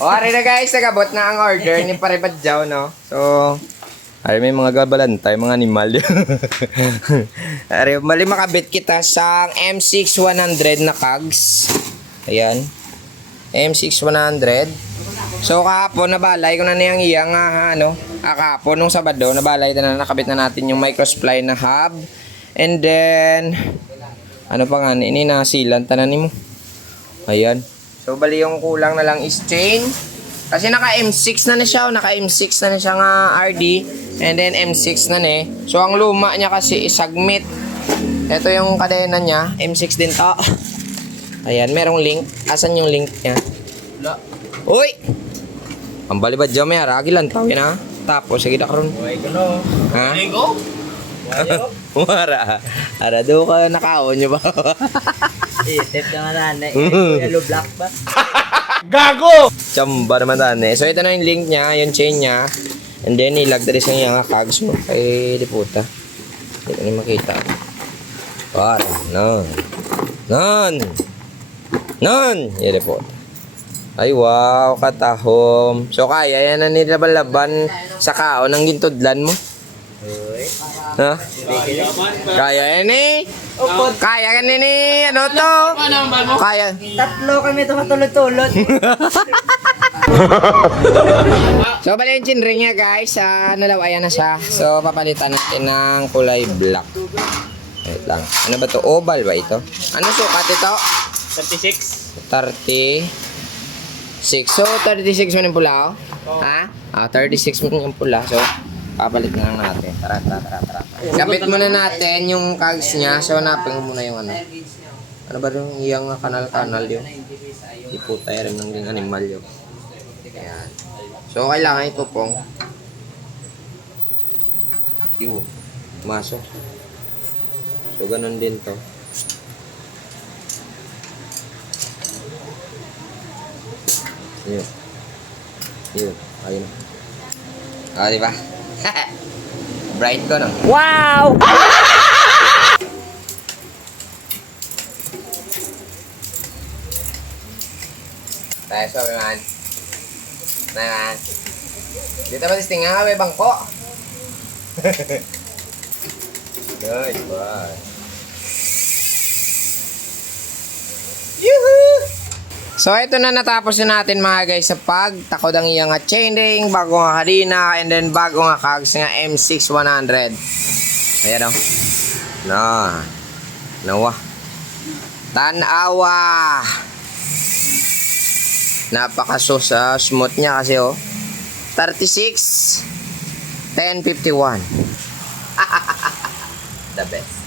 O, ari na guys, nagabot na ang order ni Paribadjaw, no? So, ari may mga gabalantay, mga animal yun. Ari, mali makabit kita sa M6100 na cogs. Ayan. M6100. So, kahapon, nabalay ko na niyang iyang, kahapon, nung Sabado, nabalay na nakabit na natin yung microspline na hub. And then, ano pa nga, ini nasilan, tanan mo. Ayan. So, bali yung kulang na lang is chain. Kasi naka M6 na siya, naka M6 na siya nga RD. And then M6 na So, ang luma niya kasi is Sagmit. Ito yung kadena niya, M6 din to. Ayan, merong link. Asan yung link niya? Wala. Uy! Ang balibad dyan may haragi lang tawin ha. Tapos, sige na karoon. Uy, gano. Ha? Ego? Wara. Ara, doon ka nakaon nyo ba? Tip na nga nanay. Yellow black ba? Gago! Chamba naman tane. So, ito na yung link niya, yung chain niya. And then, ilagdaris na yung kags mo. Kay Liputa. Hindi ko na makita. Para. Non. Yan Liputa. Ay, wow. Katahom. So, kaya yan na nilabalaban sa kaon ng gintudlan mo. Uy. Ha? Kaya yan eh. Kaya yan eh. Ano to? Kaya. Tatlo kami tumatulot-tulot. So, bali yung chinring niya guys. Nalawayan na siya. So, papalitan natin ng kulay black. Wait lang. Ano ba to? Oval ba ito? Ano sukat ito? 36. 36. So, 36 mo yung pula, oh? Ha? 36 mo yung pula. So, papalit na lang natin. Tara. Kapit muna natin yung cogs niya. So, hanapin mo muna yung ano. Ano ba yung iyang kanal-kanal yun? Iputay rin ng animal yun. Ayan. So, kailangan ito pong yun. Maso. So, ganun din to. Yun. Ayun. Diba? Bright ko, no? Wow! Tayo sa man. Man. Dito ba tistingan ka, may bangko? Good boy. Yuhu! So, ito na natapos na natin mga guys sa pagtakod ang iyang chainring, bago nga harina, and then bago nga cogs nga M6100. Ayan o. Nawa. Tanawa. Napaka-smooth niya kasi 36 1051. The best.